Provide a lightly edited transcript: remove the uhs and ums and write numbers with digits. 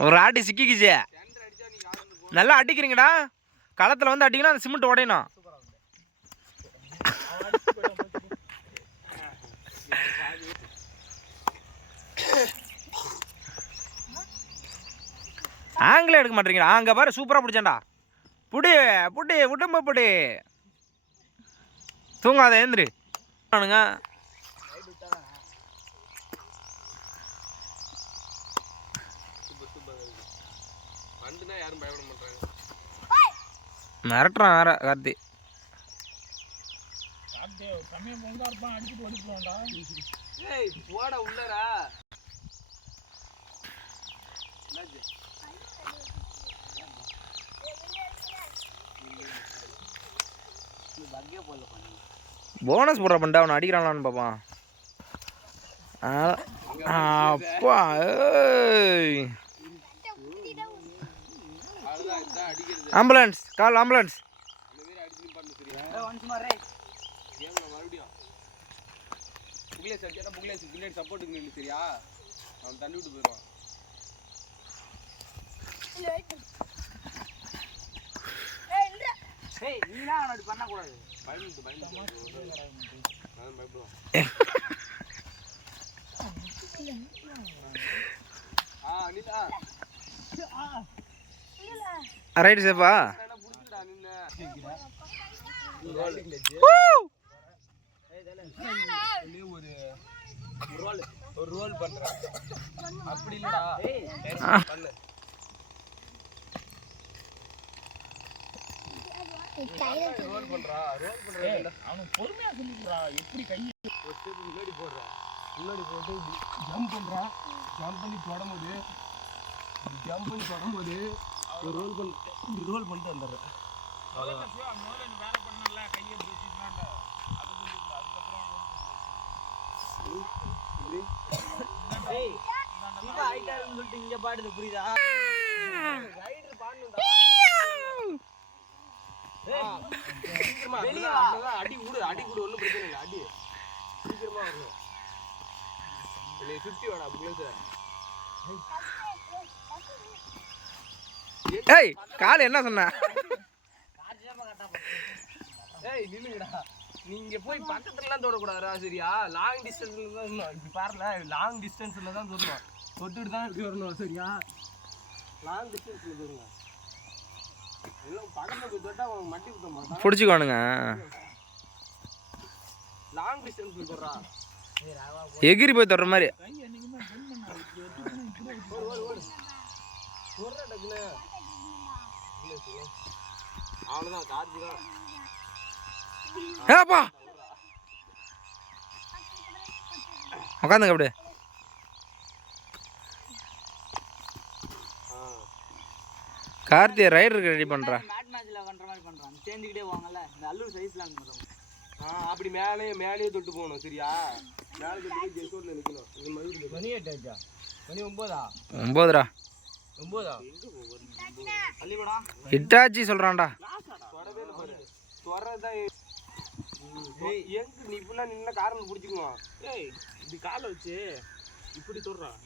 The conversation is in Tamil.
ஒரு ஆட்டி சிக்கிக்குச்சு. நல்லா அடிக்கிறீங்கடா. களத்தில் வந்து அடிக்கணும், அந்த சிமெண்ட் உடையணும். ஆங்கிலே எடுக்க மாட்டீங்களா? அங்கே பாரு, சூப்பராக பிடிச்சாண்டா. புடி புடி உடம்பு புடி. தூங்காத ஏந்திரி. மிரட்டுறான் வேற கார்த்தி. போனஸ் போடுற பண்ணிட்டு அவனை அடிக்கிறான்லான்னு பார்ப்பான். அப்பா ஆம்புலன்ஸ் கால், ஆம்புலன்ஸ். சப்போர்ட்டுக்கு நின்று சரியா, அவன் தள்ளி விட்டு போயிடுவான். நீனா அவன் பண்ணக்கூடாது. ரைட் சேப்பா. ஒரு ரோல் பண்றேன் அப்படி இல்லடா. பண்ணு ரோல் பண்றா. ரோல் பண்றா அவன் பொறுமையா சொல்லிடுறா. எப்படி கை ஒரு ஸ்டெப் முன்னாடி போடுறா. முன்னாடி போட்டு ஜம்ப் பண்றா. ஜம்ப் பண்ணி தொடரும்போது ஒரு ரோல் பண்ணிட்டு வந்துடுறேன். வேற பண்ணல கையை பிடிச்சிட்டான்டா. அதுக்கப்புறம் சொல்லிட்டு இங்க பாடுது புரியுதா? ரைடர் பாடணும்டா. அடி கூடு ஒன்றும் பிரச்சனை இல்லை. அடி சீக்கிரமா வரணும். சுத்தி வாடா புக்லேஸ். ஏய் கால் என்ன சொன்ன? ஏய் நில்லுங்கடா. நீங்க போய் பக்கத்துலலாம் தொடக்கூடாதுடா சரியா? லாங் டிஸ்டன்ஸ்ல தான் வரணும். இப்படி பாருல, லாங் டிஸ்டன்ஸ்ல தான் தொடணும். தொட்டுட்டு தான் இப்படி வரணும் சரியா? லாங் டிஸ்டன்ஸ்ல தொடுங்க. எல்லாம் பக்கத்துல போய் தொட்டா அவங்க மட்டி குத்த மாட்டாங்க. பிடிச்சிக்கோணுங்க. லாங் டிஸ்டன்ஸ்ல தொடுறா. எகிரி போய் தொடுற மாதிரி. அவ்வளோதான் கார்த்தி தான். ஏப்பா உட்காந்துங்க அப்படியே. கார்த்தியை ரைடருக்கு ரெடி பண்ணுறான். அப்படி மேலேயே தொட்டு போகணும் சரியா? மேலே தொட்டு ஜெய்சூரில் நிற்கணும். மணி 8 மணி 9 9 இட்டாச்சி சொல்கிறான்டா. நீ இப்படிலாம் நின்ன காரணம் பிடிச்சிக்குவோம். ஏய் இப்படி காலை வச்சு இப்படி தொடுறான்.